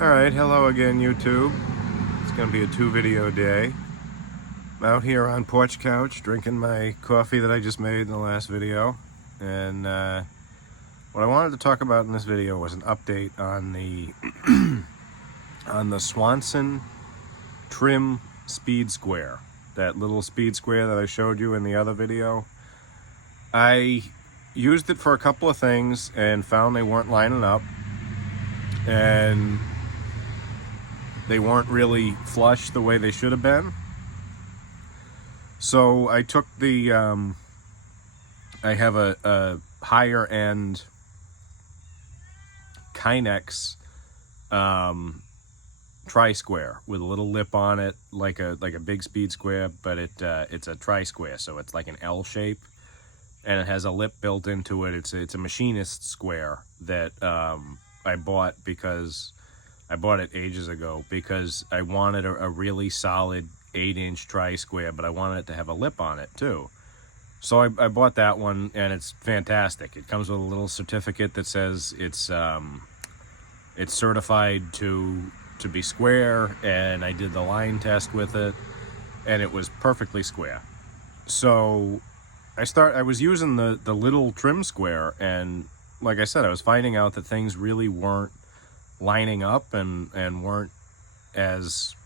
Alright, hello again YouTube. It's going to be a 2-video day. I'm out here on porch couch drinking my coffee that I just made in the last video. And what I wanted to talk about in this video was an update on the on the Swanson trim speed square. That little speed square that I showed you in the other video. I used it for a couple of things and found they weren't lining up. And they weren't really flush the way they should have been. So I took the, I have a higher end Kinex tri-square with a little lip on it, like a big speed square, but it's a tri-square, so it's like an L shape, and it has a lip built into it. It's a machinist square that I bought because I bought it ages ago because I wanted a really solid 8-inch tri-square, but I wanted it to have a lip on it too. So I bought that one, and it's fantastic. It comes with a little certificate that says it's certified to be square, and I did the line test with it, and it was perfectly square. So I was using the little trim square, and like I said, I was finding out that things really weren't lining up and weren't as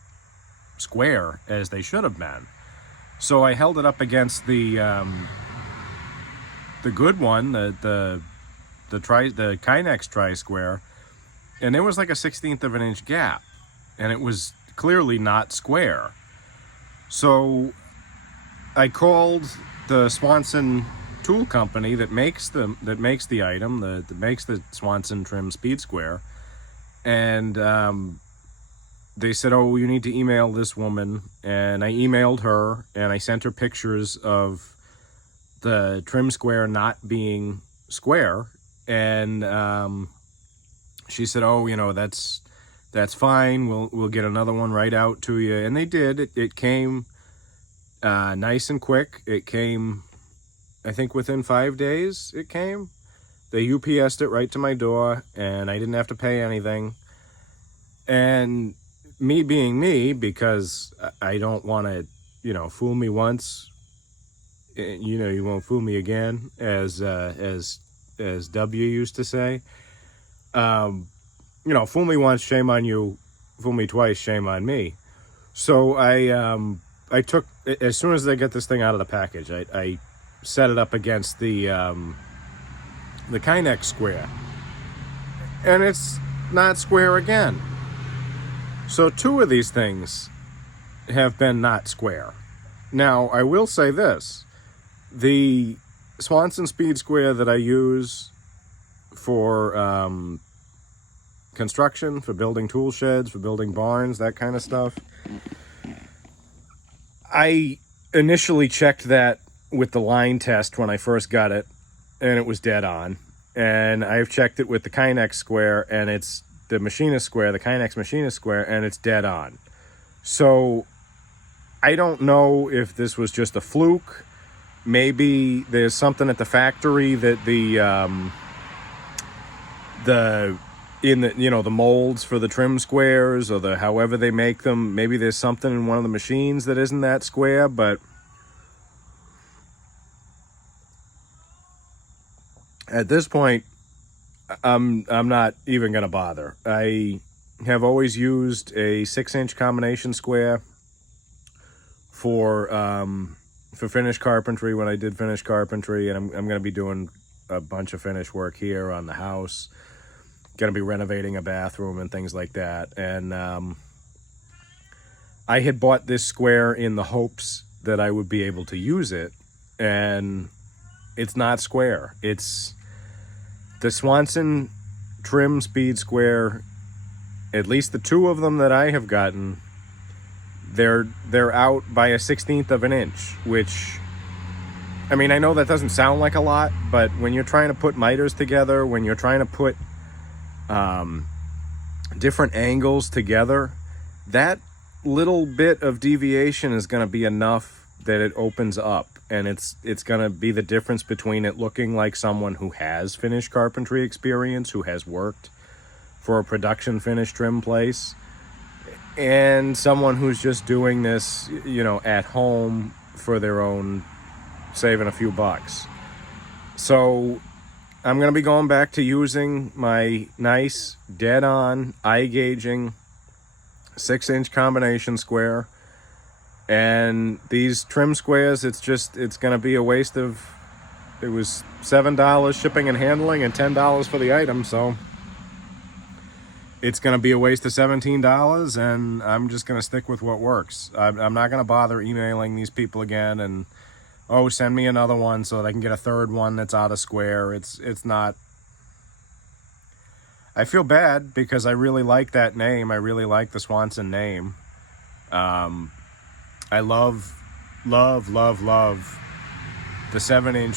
square as they should have been. So I held it up against the good one, the Kinex tri-square, and there was like a 1/16 of an inch gap, and it was clearly not square. So I called the Swanson tool company that makes the item, that makes the Swanson trim speed square, and they said, oh, you need to email this woman. And I emailed her, and I sent her pictures of the trim square not being square, and she said, oh, you know, that's fine, we'll get another one right out to you. And they did. It came nice and quick. It came, I think, within 5 days it came. They UPS'd it right to my door, and I didn't have to pay anything. And me being me, because I don't want to, you know, fool me once, you know, you won't fool me again, as W used to say. You know, fool me once, shame on you. Fool me twice, shame on me. So I took, as soon as I get this thing out of the package, I set it up against the Kinex square, and it's not square again. So 2 of these things have been not square. Now, I will say this: the Swanson speed square that I use for construction, for building tool sheds, for building barns, that kind of stuff, I initially checked that with the line test when I first got it, and it was dead on. And I've checked it with the Kinex square, and it's the machinist square, the Kinex machinist square, and it's dead on. So I don't know if this was just a fluke. Maybe there's something at the factory that in the, you know, the molds for the trim squares, or the however they make them, maybe there's something in one of the machines that isn't that square. But at this point, I'm not even gonna bother. I have always used a 6-inch combination square for finished carpentry when I did finished carpentry, and I'm gonna be doing a bunch of finish work here on the house. Gonna be renovating a bathroom and things like that. And I had bought this square in the hopes that I would be able to use it, and it's not square. It's the Swanson trim speed square, at least the 2 of them that I have gotten, they're out by a 1/16 of an inch, which, I mean, I know that doesn't sound like a lot, but when you're trying to put miters together, when you're trying to put different angles together, that little bit of deviation is going to be enough that it opens up. And it's going to be the difference between it looking like someone who has finished carpentry experience, who has worked for a production finish trim place, and someone who's just doing this, at home for their own, saving a few bucks. So I'm going to be going back to using my nice dead-on Igaging 6-inch combination square. And these trim squares, it's going to be a waste of, it was $7 shipping and handling and $10 for the item. So it's going to be a waste of $17, and I'm just going to stick with what works. I'm not going to bother emailing these people again and, send me another one so that I can get a third one that's out of square. It's not... I feel bad because I really like that name. I really like the Swanson name. I love the 7-inch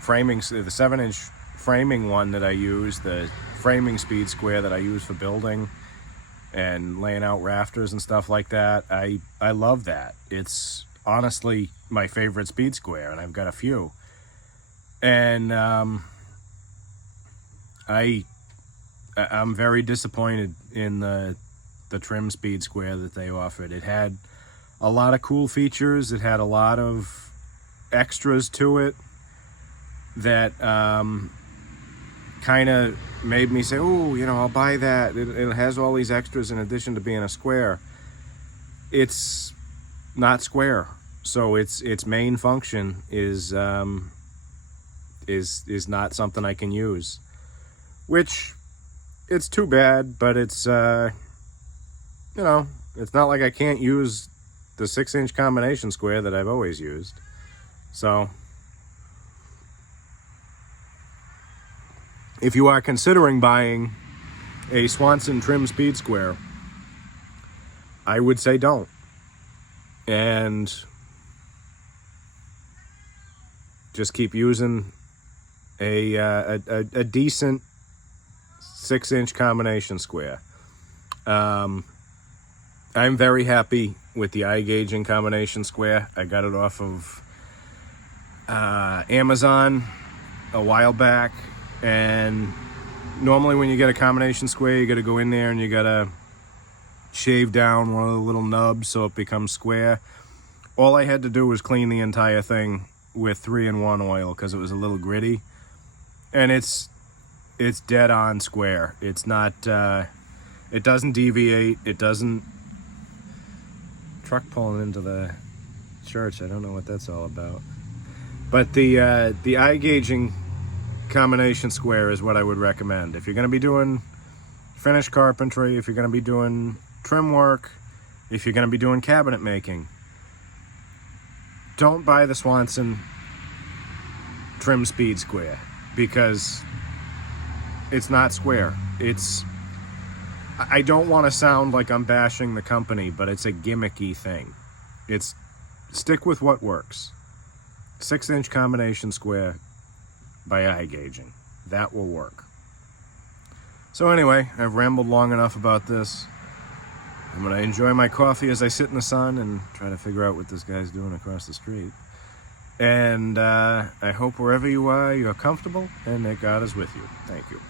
framing, the 7-inch framing one that I use, the framing speed square that I use for building and laying out rafters and stuff like that. I love that. It's honestly my favorite speed square, and I've got a few. And I'm very disappointed in the trim speed square that they offered. It had a lot of cool features. It had a lot of extras to it that kind of made me say, I'll buy that. It has all these extras in addition to being a square. It's not square, so its main function is not something I can use, which it's too bad. But it's it's not like I can't use the 6-inch combination square that I've always used. So if you are considering buying a Swanson trim speed square, I would say don't. And just keep using a decent 6-inch combination square. I'm very happy with the Igaging combination square. I got it off of Amazon a while back. And normally when you get a combination square, you got to go in there and you got to shave down one of the little nubs so it becomes square. All I had to do was clean the entire thing with 3-in-1 oil because it was a little gritty. And it's dead on square. It's not, it doesn't deviate. It doesn't... Truck pulling into the church. I don't know what that's all about. But the Igaging combination square is what I would recommend. If you're going to be doing finished carpentry, if you're going to be doing trim work, if you're going to be doing cabinet making, don't buy the Swanson trim speed square because it's not square. I don't want to sound like I'm bashing the company, but it's a gimmicky thing. Stick with what works. 6-inch combination square by Igaging. That will work. So anyway, I've rambled long enough about this. I'm going to enjoy my coffee as I sit in the sun and try to figure out what this guy's doing across the street. And I hope wherever you are, you're comfortable and that God is with you. Thank you.